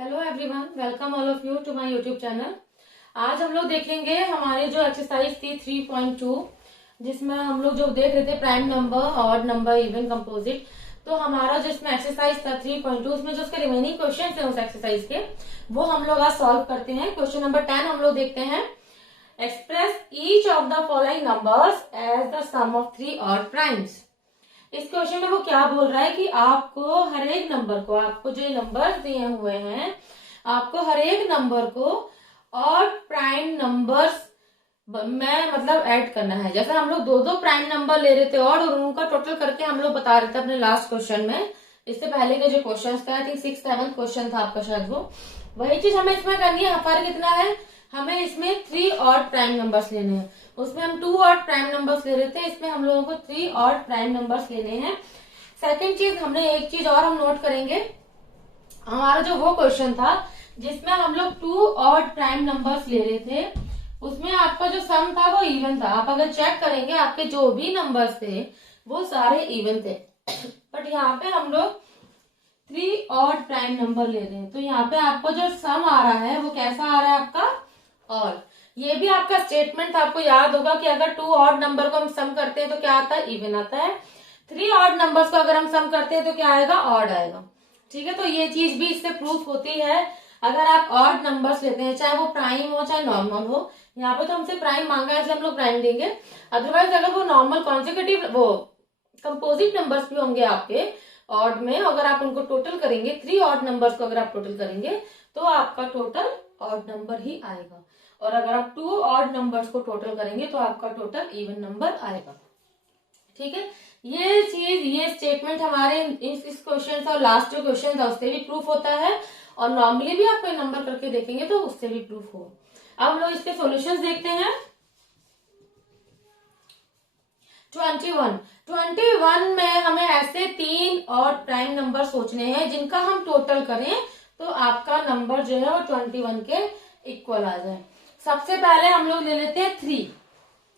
Hello everyone, welcome all of you to my YouTube channel. आज हम लोग देखेंगे हमारी जो एक्सरसाइज थी 3.2, जिसमें हम लोग जो देख रहे थे prime number, odd number, even, composite. तो हमारा जो इसमें एक्सरसाइज था 3.2, उसमें जो उसके रिमेनिंग क्वेश्चन थे उस एक्सरसाइज के, वो हम लोग आज सॉल्व करते हैं। क्वेश्चन नंबर 10 हम लोग देखते हैं। Express each of the following numbers as the sum of 3 odd primes. इस क्वेश्चन में वो क्या बोल रहा है कि आपको हर एक नंबर को, आपको जो नंबर दिए हुए हैं, आपको हर एक नंबर को और प्राइम नंबर्स में मतलब ऐड करना है। जैसे हम लोग दो दो प्राइम नंबर ले रहे थे और उनका टोटल करके हम लोग बता रहे थे अपने लास्ट क्वेश्चन में। इससे पहले के जो क्वेश्चन था, आई थिंक 6-7 क्वेश्चन था आपका शायद, वो वही चीज हमें इसमें करनी है। फर्क कितना है, हमें इसमें 3 ऑड प्राइम नंबर्स लेने हैं। उसमें हम 2 ऑड प्राइम नंबर्स ले रहे थे, इसमें हम लोगों को 3 ऑड प्राइम नंबर्स लेने हैं। सेकंड चीज, हमने एक चीज और हम नोट करेंगे। हमारा जो वो क्वेश्चन था जिसमें हम लोग 2 ऑड प्राइम नंबर्स ले रहे थे, उसमें आपका जो सम था वो इवन था। आप अगर चेक करेंगे, आपके जो भी नंबर्स थे वो सारे इवन थे। बट यहाँ पे हम लोग 3 ऑड प्राइम नंबर ले रहे हैं, तो यहाँ पे आपको जो सम आ रहा है वो कैसा आ रहा है आपका, और ये भी आपका स्टेटमेंट था। आपको याद होगा कि अगर 2 ऑड नंबर को हम सम करते हैं तो क्या आता है, इवन आता है। 3 ऑड नंबर्स को अगर हम सम करते हैं तो क्या आएगा, ऑड आएगा। ठीक है, तो ये चीज भी इससे प्रूफ होती है। अगर आप ऑड नंबर्स लेते हैं, चाहे वो प्राइम हो चाहे नॉर्मल हो, यहाँ पे तो हमसे प्राइम मांगा है इसलिए हम लोग प्राइम देंगे। अदरवाइज अगर वो नॉर्मल कॉन्जिक्यूटिव वो कंपोजिट नंबर्स भी होंगे आपके ऑड में, अगर आप उनको टोटल करेंगे, 3 ऑड नंबर्स को अगर आप टोटल करेंगे तो आपका टोटल ऑड नंबर ही आएगा। और अगर आप 2 ऑड नंबर्स को टोटल करेंगे तो आपका टोटल इवन नंबर आएगा। ठीक है, ये चीज, ये स्टेटमेंट हमारे इस क्वेश्चन और लास्ट जो क्वेश्चन था उससे भी प्रूफ होता है, और नॉर्मली भी आप कोई नंबर करके देखेंगे तो उससे भी प्रूफ हो। अब हम लोग इसके सॉल्यूशंस देखते हैं। 21 में हमें ऐसे 3 और प्राइम नंबर सोचने हैं जिनका हम टोटल करें तो आपका नंबर जो है वो 21 के इक्वल आ जाए। सबसे पहले हम लोग ले लेते हैं 3,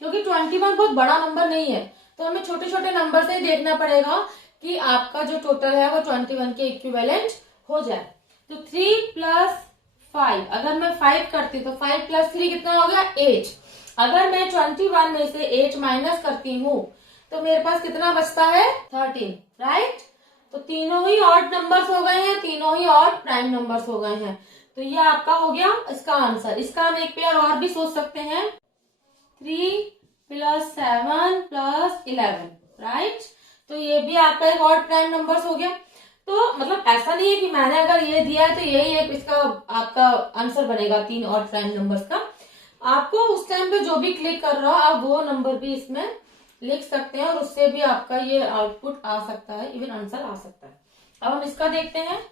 क्योंकि 21 बहुत बड़ा नंबर नहीं है, तो हमें छोटे छोटे नंबर से ही देखना पड़ेगा कि आपका जो टोटल है वो 21 के इक्विवेलेंट हो जाए। तो 3 + 5, अगर मैं 5 करती तो 5 + 3 कितना हो गया, 8। अगर मैं 21 में से 8 माइनस करती हूँ तो मेरे पास कितना बचता है, 13, राइट। तो तीनों ही ऑड नंबर्स हो गए हैं, तीनों ही ऑड प्राइम नंबर्स हो गए हैं। तो ये आपका हो गया इसका आंसर। इसका हम एक पेयर और भी सोच सकते हैं, 3 + 7 + 11, राइट। तो ये भी आपका एक ऑड प्राइम नंबर्स हो गया। तो मतलब ऐसा नहीं है कि मैंने अगर ये दिया है तो यही एक इसका आपका आंसर बनेगा 3 ऑड प्राइम नंबर्स का। आपको उस टाइम पे जो भी क्लिक कर रहा हो आप वो नंबर भी इसमें लिख सकते हैं और उससे भी आपका ये आउटपुट आ सकता है, इवन आंसर आ सकता है। अब हम इसका देखते हैं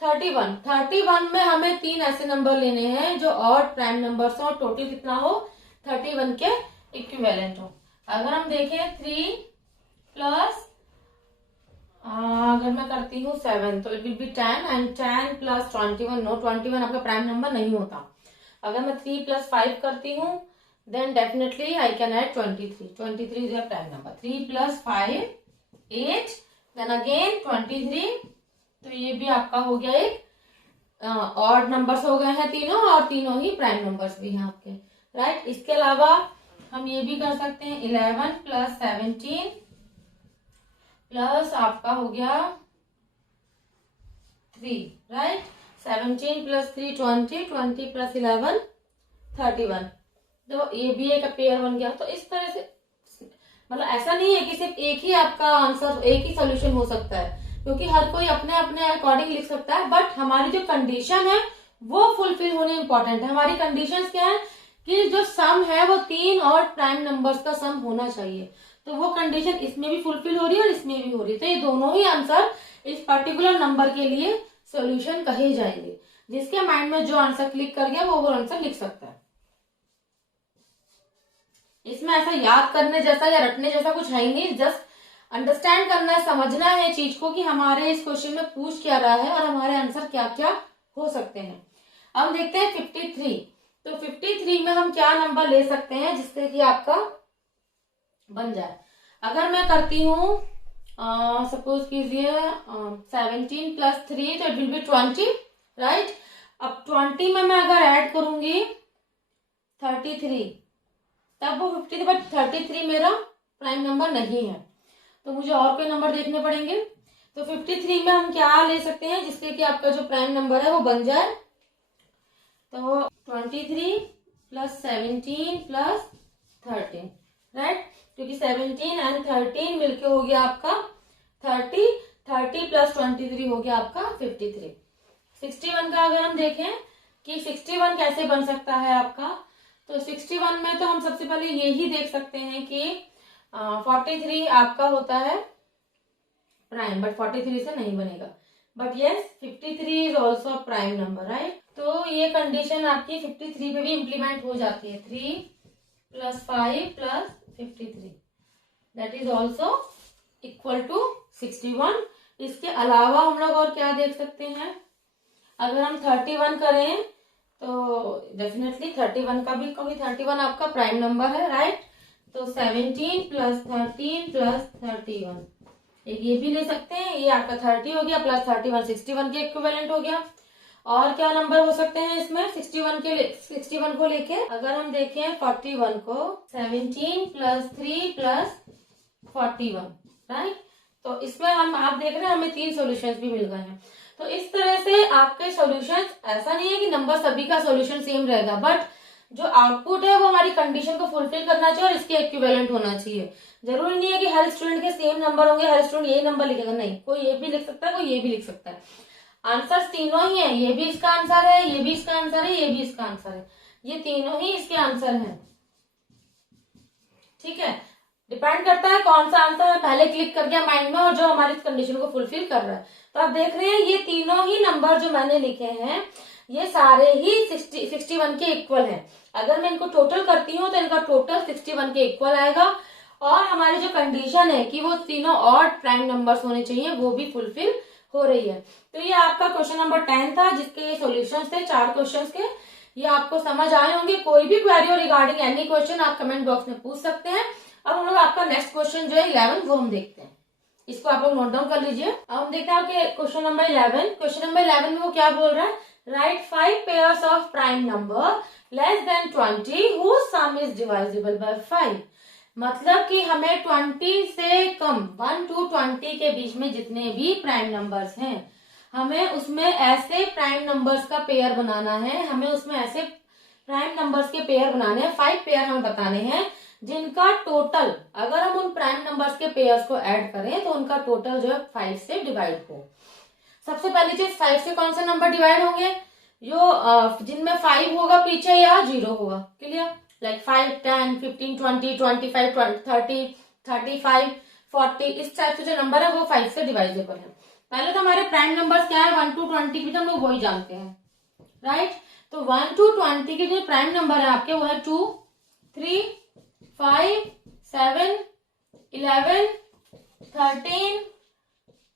31 में हमें 3 ऐसे नंबर लेने हैं जो ऑड प्राइम नंबर्स हो, टोटल कितना हो, 31 के इक्विवेलेंट हो। अगर हम देखें 3 प्लस अगर मैं करती हूँ 7 तो it will be 10 and 10 + 21, no 21 आपका प्राइम नंबर नहीं होता। अगर मैं 3 + 5 करती हूँ then definitely I can add 23 is your prime number. 3 + 5 8, then again 23, तो ये भी आपका हो गया एक ऑड नंबर्स हो गए हैं तीनों, और तीनों ही प्राइम नंबर्स भी हैं आपके, राइट। इसके अलावा हम ये भी कर सकते हैं 11 + 17 प्लस आपका हो गया 3, राइट। 17 + 3 20, 20 + 11 31, तो ये भी एक पेयर बन गया। तो इस तरह से मतलब ऐसा नहीं है कि सिर्फ एक ही आपका आंसर, एक ही सोल्यूशन हो सकता है, क्योंकि हर कोई अपने अपने अकॉर्डिंग लिख सकता है। बट हमारी जो कंडीशन है वो फुलफिल होनी इंपॉर्टेंट है। हमारी कंडीशंस क्या है कि जो सम है वो 3 और प्राइम नंबर्स का सम होना चाहिए। तो वो कंडीशन इसमें भी फुलफिल हो रही है और इसमें भी हो रही है। तो ये दोनों ही आंसर इस पर्टिकुलर नंबर के लिए सोल्यूशन कहे जाएंगे। जिसके माइंड में जो आंसर क्लिक कर गया वो आंसर लिख सकता है। इसमें ऐसा याद करने जैसा या रटने जैसा कुछ है ही नहीं, जस्ट अंडरस्टैंड करना है, समझना है चीज को कि हमारे इस क्वेश्चन में पूछ क्या रहा है और हमारे आंसर क्या क्या हो सकते हैं। अब देखते हैं 53। तो 53 में हम क्या नंबर ले सकते हैं जिससे कि आपका बन जाए। अगर मैं करती हूँ सपोज कीजिए 17 + 3 तो इट विल बी 20, राइट। 20 में मैं अगर ऐड करूंगी 33, तब वो 50, बट 33 मेरा प्राइम नंबर नहीं है, तो मुझे और कोई नंबर देखने पड़ेंगे। तो 53 में हम क्या ले सकते हैं जिससे कि आपका जो प्राइम नंबर है वो बन जाए। तो 23 प्लस 17 प्लस 13, राइट, क्योंकि 17 एंड 13 मिलके हो गया आपका 30, 30 प्लस 23 हो गया आपका 53। 61 का अगर हम देखें कि 61 कैसे बन सकता है आपका, तो 61 में तो हम सबसे पहले यही देख सकते हैं कि 43 आपका होता है प्राइम, बट 43 से नहीं बनेगा, but yes 53 is also prime number, right. तो ये कंडीशन आपकी 53 पे भी इम्प्लीमेंट हो जाती है। 3 plus 5 plus 53 that is also equal to 61। इसके अलावा हम लोग और क्या देख सकते हैं, अगर हम 31 करें तो डेफिनेटली 31 का भी, क्योंकि 31 आपका प्राइम नंबर है, राइट। तो 17 प्लस 13 प्लस 31, एक ये भी ले सकते हैं, ये आपका 30 हो गया प्लस 31 61 के इक्विवेलेंट हो गया। और क्या नंबर हो सकते हैं इसमें 61 को लेके, अगर हम देखें 41 को 17 प्लस 3 प्लस 41, राइट। तो इसमें आप देख रहे हैं हमें 3 सॉल्यूशंस भी मिल गए हैं। तो इस तरह से आपके सॉल्यूशंस, ऐसा नहीं है कि नंबर सभी का सॉल्यूशन सेम रहेगा, बट जो आउटपुट है वो हमारी कंडीशन को फुलफिल करना चाहिए और इसके इक्विवेलेंट होना चाहिए। जरूरी नहीं है कि हर स्टूडेंट के सेम नंबर होंगे, हर स्टूडेंट यही नंबर लिखेगा, नहीं, कोई ये भी लिख सकता है, कोई ये भी लिख सकता है। आंसर तीनों ही है, ये भी इसका आंसर है, ये भी इसका आंसर है, ये भी इसका आंसर है, ये तीनों ही इसके आंसर हैं, ठीक है। डिपेंड करता है कौन सा आंसर है पहले क्लिक कर गया माइंड में और जो हमारी कंडीशन को फुलफिल कर रहा है। तो आप देख रहे हैं ये तीनों ही नंबर जो मैंने लिखे हैं ये सारे ही 61 के इक्वल हैं। अगर मैं इनको टोटल करती हूँ तो इनका टोटल 61 के इक्वल आएगा और हमारी जो कंडीशन है कि वो तीनों और प्राइम नंबर्स होने चाहिए वो भी फुलफिल हो रही है। तो ये आपका क्वेश्चन नंबर 10 था जिसके सॉल्यूशंस थे 4 क्वेश्चंस के। ये आपको समझ आए होंगे। कोई भी क्वेरी हो रिगार्डिंग एनी क्वेश्चन आप कमेंट बॉक्स में पूछ सकते हैं। अब हम लोग आपका नेक्स्ट क्वेश्चन जो है 11 वो हम देखते हैं, इसको आप लोग नोट डाउन कर लीजिए। अब हम देखते हैं कि क्वेश्चन नंबर 11, क्वेश्चन नंबर 11 में वो क्या बोल रहा है, right 5 pairs of prime number less than 20 whose sum is divisible by 5। मतलब कि हमें 20 से कम 1 to 20 के बीच में जितने भी प्राइम नंबर्स हैं हमें उसमें ऐसे प्राइम नंबर्स का पेयर बनाना है, हमें उसमें ऐसे प्राइम नंबर्स के पेयर बनाने हैं, 5 पेयर हमें बताने हैं जिनका टोटल, अगर हम उन प्राइम नंबर्स के पेयर्स को ऐड करें तो उनका टोटल जो है 5 से डिवाइड हो। सबसे पहली चीज 5 से कौन से नंबर डिवाइड होंगे, जो जिनमें 5 होगा पीछे या 0 होगा, क्लियर, लाइक 5 10 15 20 25 30 35 40 इस टाइप से जो नंबर है वो 5 से डिवाइडेबल है। पहले तो हमारे प्राइम नंबर्स क्या है 1 to 20 भी तो हम लोग वही जानते हैं, राइट। तो 1 to 20 के जो प्राइम नंबर है आपके वो है 2 3 5 7 11 13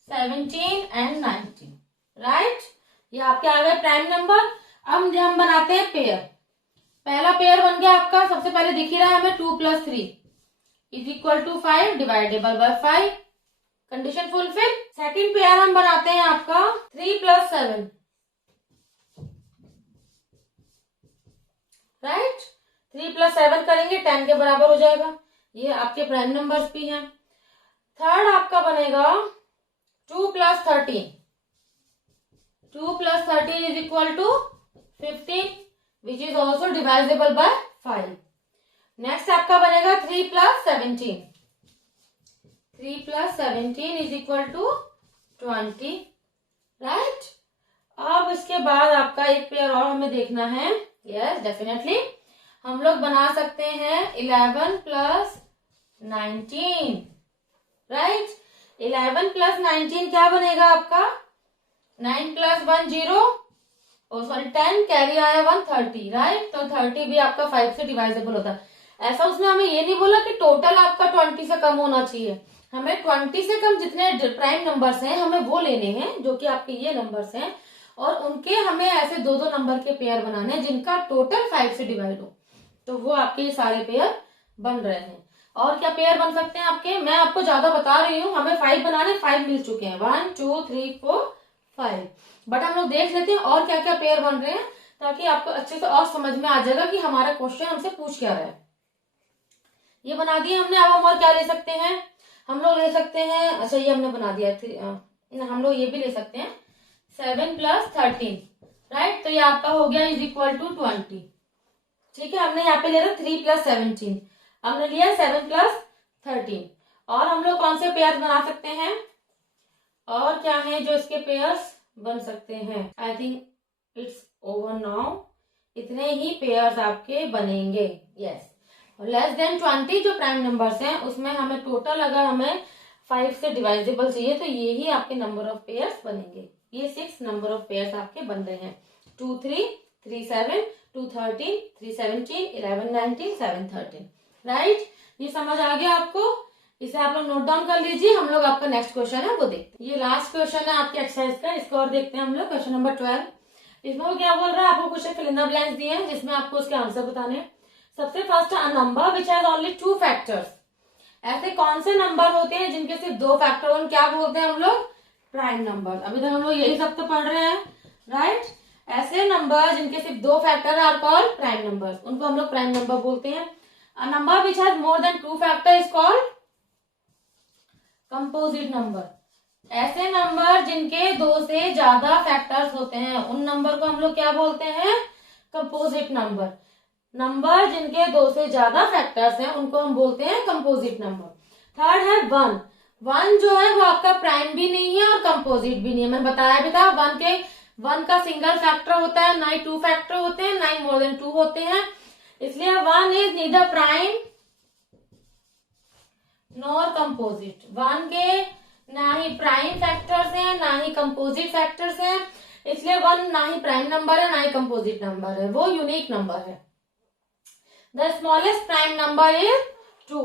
17 एंड 19, राइट। ये आपके आ गए प्राइम नंबर। अब हम बनाते हैं पेयर। पहला पेयर बन गया आपका, सबसे पहले दिख ही रहा है हमें 2 + 3 is equal to 5 divisible by 5, condition fulfil. Second pair हम बनाते हैं आपका 3 + 7, राइट। 3 + 7 करेंगे 10 के बराबर हो जाएगा, ये आपके प्राइम नंबर्स भी हैं। थर्ड आपका बनेगा 2 + 13, 2 + 13 is equal to 15 which is also divisible by 5। Next आपका बनेगा 3 + 17, 3 + 17 इज इक्वल टू 20, राइट। अब इसके बाद आपका एक पेयर और हमें देखना है, यस डेफिनेटली हम लोग बना सकते हैं 11 + 19, राइट। 11 + 19 क्या बनेगा आपका 9 + 1 0, 10 कैरी आया 1 30, राइट। तो 30 भी आपका 5 से डिवाइजेबल होता है। ऐसा उसने हमें ये नहीं बोला कि टोटल आपका 20 से कम होना चाहिए, हमें 20 से कम जितने प्राइम नंबर्स हैं हमें वो लेने हैं जो कि आपके ये नंबर्स हैं और उनके हमें ऐसे 2-2 नंबर के पेयर बनाने हैं जिनका टोटल 5 से डिवाइड हो। तो वो आपके ये सारे पेयर बन रहे हैं। और क्या पेयर बन सकते हैं आपके, मैं आपको ज्यादा बता रही हूँ, हमें 5 बनाने, 5 मिल चुके हैं 1 2 3 4 5, बट हम लोग देख लेते हैं और क्या क्या पेयर बन रहे हैं। ताकि आपको अच्छे से और समझ में आ जाएगा कि हमारा क्वेश्चन हमसे पूछ क्या रहा है। ये बना दिया हमने। अब हम और क्या ले सकते हैं, हम लोग ले सकते हैं, अच्छा ये हमने बना दिया, हम लोग ये भी ले सकते हैं 7 + 13, राइट। तो ये आपका हो गया = 20। ठीक है, हमने यहाँ पे ले रहा 3 + 17, हमने लिया 7 + 13। और हम लोग कौन से पेयर बना सकते हैं, और क्या है जो इसके पेयर्स बन सकते हैं। I think it's over now. इतने ही पेयर्स आपके बनेंगे। यस, लेस देन 20 जो प्राइम नंबर्स हैं उसमें हमें टोटल अगर हमें 5 से डिवाइजेबल चाहिए तो ये ही आपके नंबर ऑफ पेयर्स बनेंगे। ये 6 नंबर ऑफ पेयर्स आपके बन रहे हैं। 2 3 3 7 2 13 3 17 11 19 7 13, राइट। ये समझ आ गया आपको, इसे आप लोग नोट डाउन कर लीजिए। हम लोग आपका नेक्स्ट क्वेश्चन है वो देखते हैं। ये लास्ट क्वेश्चन है आपके एक्सरसाइज का, इसको और देखते हैं हम लोग। क्वेश्चन नंबर 12, इसमें वो क्या बोल रहा है, आपको कुछ फिल इन द ब्लैंक्स दिए हैं जिसमें आपको उसके आंसर बताने हैं। सबसे first, a number which has only 2 factors. ऐसे कौन से नंबर होते हैं जिनके सिर्फ 2 फैक्टर, उन क्या बोलते हैं हम लोग, प्राइम नंबर। अभी तक हम लोग यही सब तो पढ़ रहे हैं, राइट। ऐसे नंबर जिनके सिर्फ 2 factor are called prime number, उनको हम लोग प्राइम नंबर बोलते हैं। A number which has more than 2 factor is called composite number. ऐसे नंबर जिनके 2 से ज्यादा फैक्टर्स होते हैं उन नंबर को हम लोग क्या बोलते हैं, कंपोजिट नंबर। नंबर जिनके 2 से ज्यादा फैक्टर्स हैं उनको हम बोलते हैं कंपोजिट नंबर। थर्ड है 1। 1 जो है वो आपका प्राइम भी नहीं है और कंपोजिट भी नहीं है। मैंने बताया भी था 1 का सिंगल फैक्टर होता है, ना ही 2 फैक्टर होते हैं, ना ही मोर देन 2 होते हैं। इसलिए 1 is neither prime nor composite. 1 के ना ही प्राइम फैक्टर्स हैं ना ही कंपोजिट फैक्टर्स हैं, इसलिए 1 ना ही प्राइम नंबर है ना ही कंपोजिट नंबर है, वो यूनिक नंबर है। The smallest prime number is 2।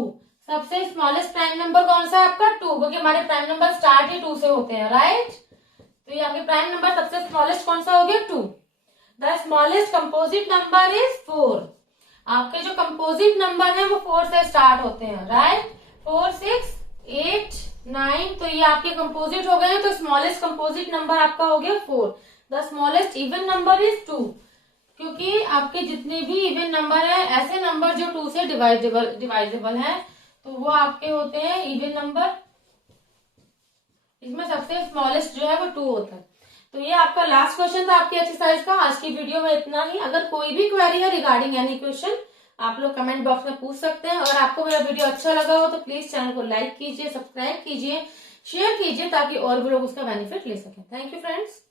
सबसे स्मॉलेस्ट प्राइम नंबर कौन सा है आपका, 2, क्योंकि हमारे प्राइम नंबर स्टार्ट ही 2 से होते हैं, राइट। तो ये आपके प्राइम नंबर सबसे स्मॉलेस्ट कौन सा हो गया, 2। The smallest composite number is 4। आपके जो कंपोजिट नंबर है वो 4 से स्टार्ट होते हैं, राइट। 4 6 8 9, तो ये आपके कंपोजिट हो गए। तो स्मॉलेस्ट कंपोजिट नंबर आपका हो गया 4। The smallest even number is 2, क्योंकि आपके जितने भी इवन नंबर है, ऐसे नंबर जो 2 से डिवाइजेबल है, तो वो आपके होते हैं इवन नंबर। इसमें सबसे स्मॉलेस्ट जो है वो 2 होता है। तो ये आपका लास्ट क्वेश्चन था आपकी एक्सरसाइज का। आज की वीडियो में इतना ही। अगर कोई भी क्वेरी है रिगार्डिंग एनी क्वेश्चन, आप लोग कमेंट बॉक्स में पूछ सकते हैं। और आपको मेरा वीडियो अच्छा लगा हो तो प्लीज चैनल को लाइक कीजिए, सब्सक्राइब कीजिए, शेयर कीजिए, ताकि और भी लोग उसका बेनिफिट ले सकें। Thank you friends.